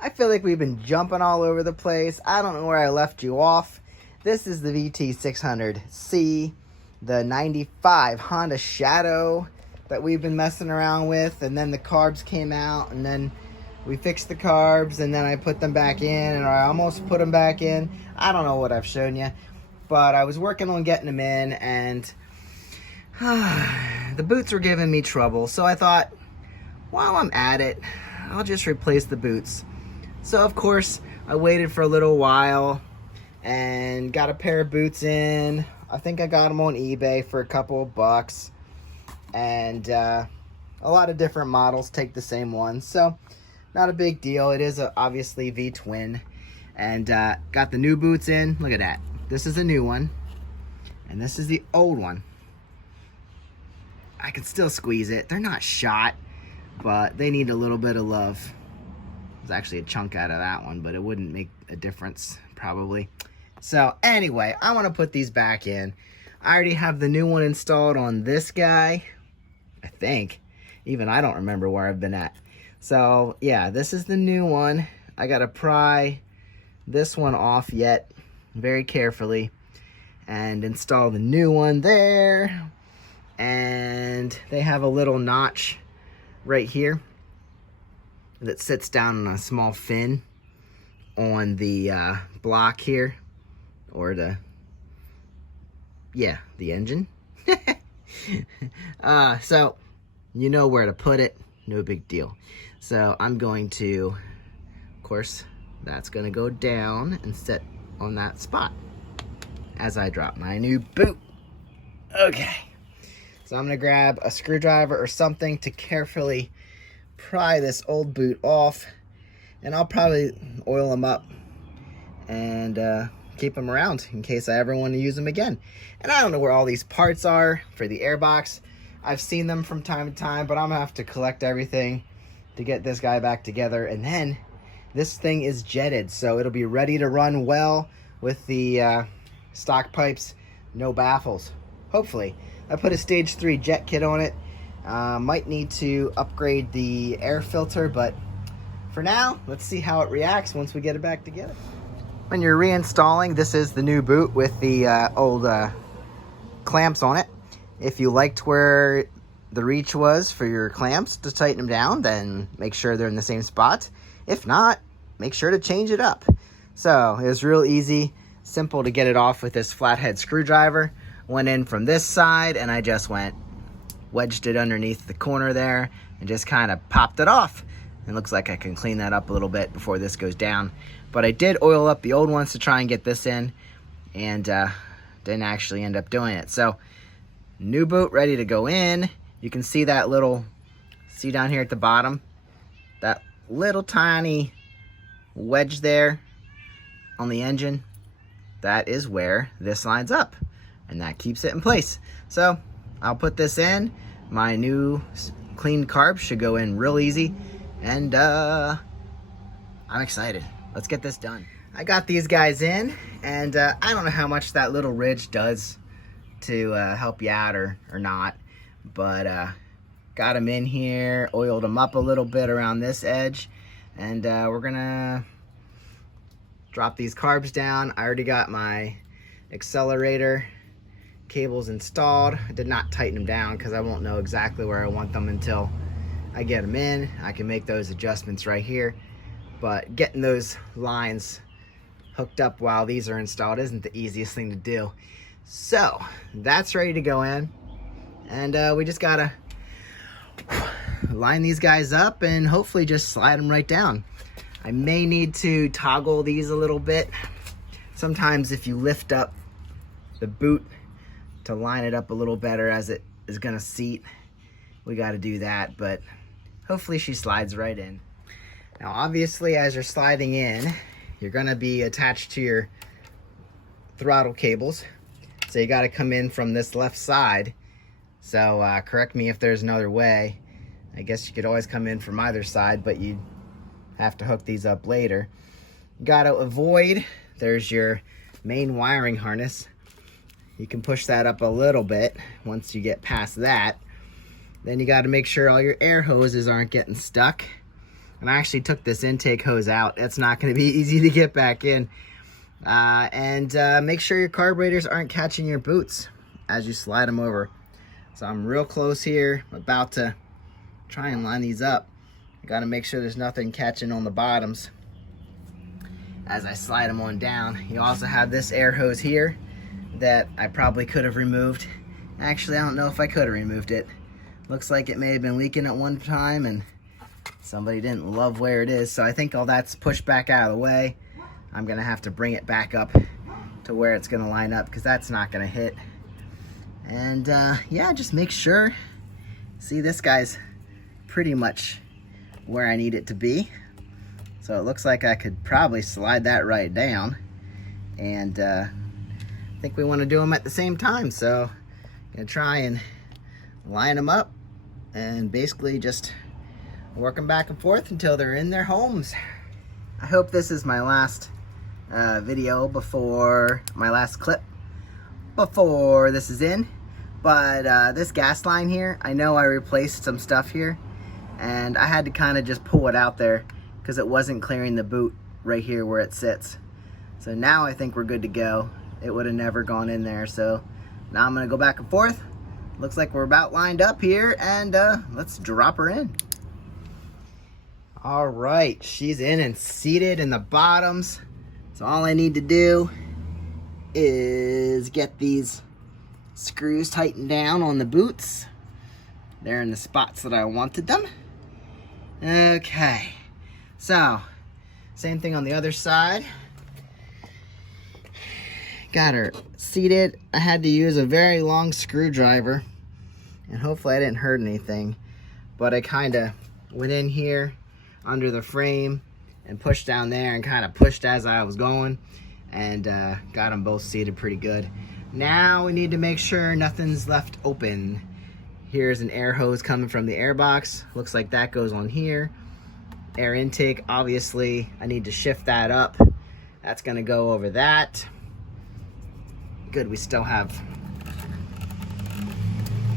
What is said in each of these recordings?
I feel like we've been jumping all over the place. I don't know where I left you off. This is the VT600C, the 95 Honda Shadow that we've been messing around with, and then the carbs came out, and then we fixed the carbs, and then I put them back in, and I almost put them back in. I don't know what I've shown you, but I was working on getting them in, and the boots were giving me trouble, so I thought, while I'm at it, I'll just replace the boots. So of course, I waited for a little while and got a pair of boots in. I think I got them on eBay for a couple of bucks, and a lot of different models take the same one, so not a big deal. It is obviously V-twin, and got the new boots in. Look at that. This is the new one, and this is the old one. I can still squeeze it. They're not shot, but they need a little bit of love. There's actually a chunk out of that one, but it wouldn't make a difference, probably. So anyway, I want to put these back in. I already have the new one installed on this guy, I think. Even I don't remember where I've been at. So yeah, this is the new one. I got to pry this one off yet very carefully and install the new one there. And they have a little notch right here that sits down on a small fin on the block here, or the engine. So you know where to put it, no big deal. So I'm going to, of course, that's gonna go down and sit on that spot as I drop my new boot. Okay, so I'm gonna grab a screwdriver or something to carefully pry this old boot off, and I'll probably oil them up and keep them around in case I ever want to use them again. And I don't know where all these parts are for the airbox. I've seen them from time to time, but I'm gonna have to collect everything to get this guy back together. And then this thing is jetted, so it'll be ready to run well with the stock pipes, no baffles, hopefully. I put a stage 3 jet kit on it. Might need to upgrade the air filter, but for now, let's see how it reacts once we get it back together. When you're reinstalling, this is the new boot with the old clamps on it. If you liked where the reach was for your clamps to tighten them down, then make sure they're in the same spot. If not, make sure to change it up. So it was real easy, simple to get it off with this flathead screwdriver. Went in from this side, and I just wedged it underneath the corner there and just kind of popped it off. It looks like I can clean that up a little bit before this goes down. But I did oil up the old ones to try and get this in, and didn't actually end up doing it. So new boot ready to go in. You can see that little, see down here at the bottom, that little tiny wedge there on the engine. That is where this lines up, and that keeps it in place. So I'll put this in. My new cleaned carbs should go in real easy, and I'm excited. Let's get this done. I got these guys in, and I don't know how much that little ridge does to help you out or not, but got them in here, oiled them up a little bit around this edge, and we're gonna drop these carbs down. I already got my accelerator cables installed. I did not tighten them down because I won't know exactly where I want them until I get them in. I can make those adjustments right here, but getting those lines hooked up while these are installed isn't the easiest thing to do. So that's ready to go in, and we just gotta line these guys up and hopefully just slide them right down. I may need to toggle these a little bit. Sometimes if you lift up the boot to line it up a little better as it is gonna seat, we got to do that, but hopefully she slides right in. Now obviously, as you're sliding in, you're gonna be attached to your throttle cables, so you got to come in from this left side. So correct me if there's another way. I guess you could always come in from either side, but you have to hook these up later. You got to avoid, there's your main wiring harness. You can push that up a little bit once you get past that. Then you got to make sure all your air hoses aren't getting stuck. And I actually took this intake hose out. It's not going to be easy to get back in. Make sure your carburetors aren't catching your boots as you slide them over. So I'm real close here. I'm about to try and line these up. I got to make sure there's nothing catching on the bottoms as I slide them on down. You also have this air hose here that I probably could have removed. Actually, I don't know if I could have removed it. Looks like it may have been leaking at one time and somebody didn't love where it is. So I think all that's pushed back out of the way. I'm gonna have to bring it back up to where it's gonna line up because that's not gonna hit. And yeah, just make sure. See, this guy's pretty much where I need it to be. So it looks like I could probably slide that right down. And I think we want to do them at the same time. So I'm gonna try and line them up and basically just work them back and forth until they're in their homes. I hope this is my last video before my last clip before this is in. But this gas line here, I know I replaced some stuff here and I had to kind of just pull it out there because it wasn't clearing the boot right here where it sits. So now I think we're good to go. It would have never gone in there. So now I'm gonna go back and forth. Looks like we're about lined up here, and let's drop her in. All right, she's in and seated in the bottoms. So all I need to do is get these screws tightened down on the boots. They're in the spots that I wanted them. Okay, so same thing on the other side. Got her seated. I had to use a very long screwdriver and hopefully I didn't hurt anything, but I kind of went in here under the frame and pushed down there and kind of pushed as I was going and got them both seated pretty good. Now we need to make sure nothing's left open. Here's an air hose coming from the air box. Looks like that goes on here. Air intake, obviously I need to shift that up. That's gonna go over that. Good, we still have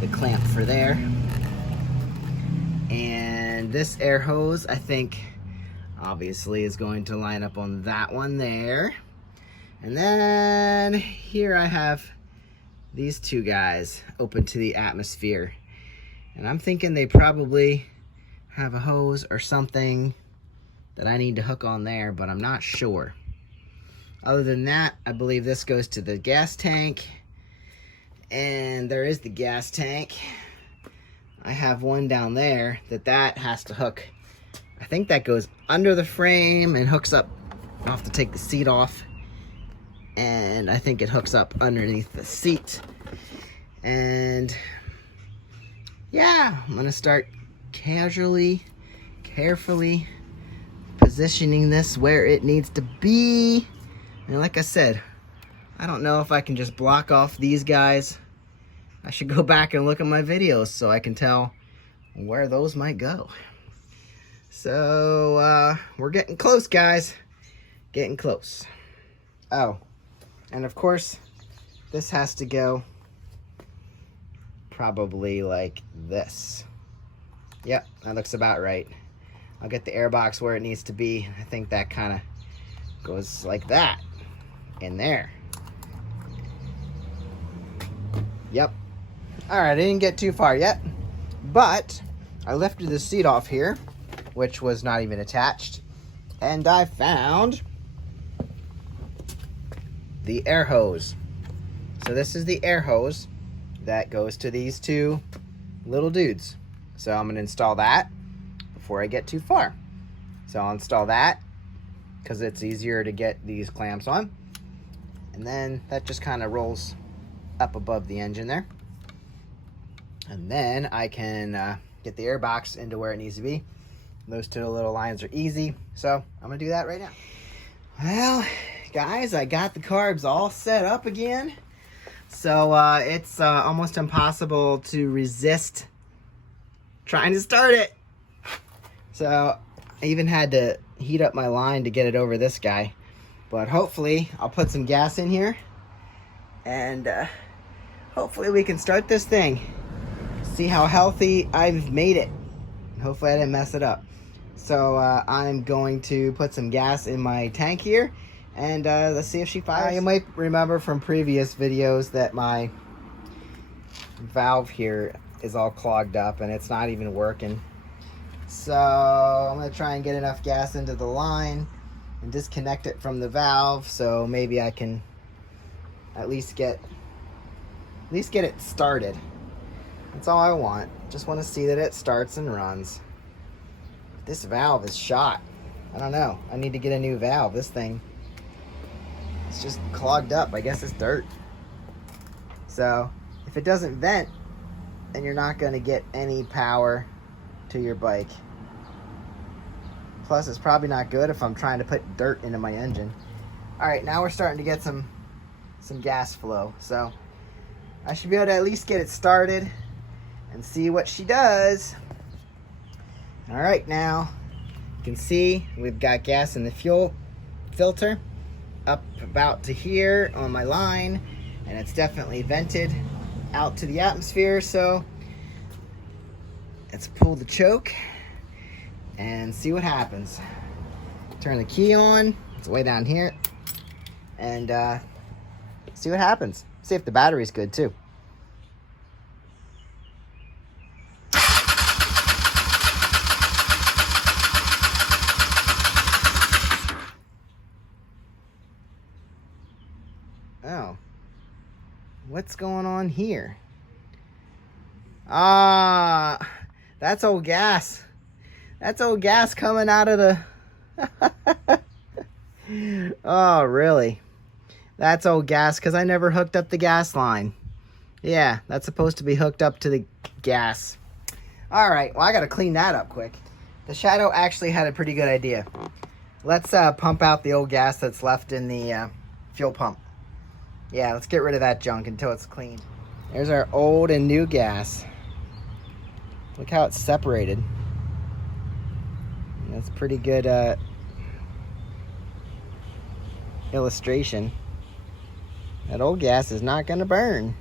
the clamp for there. And this air hose, I think, obviously is going to line up on that one there. And then here I have these two guys open to the atmosphere. And I'm thinking they probably have a hose or something that I need to hook on there, but I'm not sure. Other than that, I believe this goes to the gas tank. And there is the gas tank. I have one down there that has to hook. I think that goes under the frame and hooks up. I'll have to take the seat off. And I think it hooks up underneath the seat. And yeah, I'm gonna start casually, carefully positioning this where it needs to be. And like I said, I don't know if I can just block off these guys. I should go back and look at my videos so I can tell where those might go. So we're getting close, guys. Getting close. Oh, and of course, this has to go probably like this. Yep, that looks about right. I'll get the air box where it needs to be. I think that kind of goes like that. In there. Yep. All right, I didn't get too far yet, but I lifted the seat off here, which was not even attached, and I found the air hose. So this is the air hose that goes to these two little dudes. So I'm gonna install that before I get too far. So I'll install that because it's easier to get these clamps on. And then that just kind of rolls up above the engine there. And then I can get the air box into where it needs to be. Those two little lines are easy. So I'm gonna do that right now. Well, guys, I got the carbs all set up again. So it's almost impossible to resist trying to start it. So I even had to heat up my line to get it over this guy. But hopefully I'll put some gas in here and hopefully we can start this thing. See how healthy I've made it. Hopefully I didn't mess it up. So I'm going to put some gas in my tank here, and let's see if she fires. You might remember from previous videos that my valve here is all clogged up and it's not even working. So I'm going to try and get enough gas into the line and disconnect it from the valve, so maybe I can at least get it started. That's all I want. Just want to see that it starts and runs. This valve is shot. I don't know. I need to get a new valve. This thing, it's just clogged up. I guess it's dirt. So if it doesn't vent, then you're not going to get any power to your bike. Plus, it's probably not good if I'm trying to put dirt into my engine. All right, now we're starting to get some gas flow. So I should be able to at least get it started and see what she does. All right, now you can see we've got gas in the fuel filter up about to here on my line, and it's definitely vented out to the atmosphere. So let's pull the choke and see what happens. Turn the key on. It's way down here, and see what happens. See if the battery's good too. Oh, what's going on here? Ah, that's old gas. That's old gas coming out of the... Oh, really? That's old gas because I never hooked up the gas line. Yeah, that's supposed to be hooked up to the gas. All right, well, I got to clean that up quick. The Shadow actually had a pretty good idea. Let's pump out the old gas that's left in the fuel pump. Yeah, let's get rid of that junk until it's clean. There's our old and new gas. Look how it's separated. That's pretty good illustration. That old gas is not going to burn.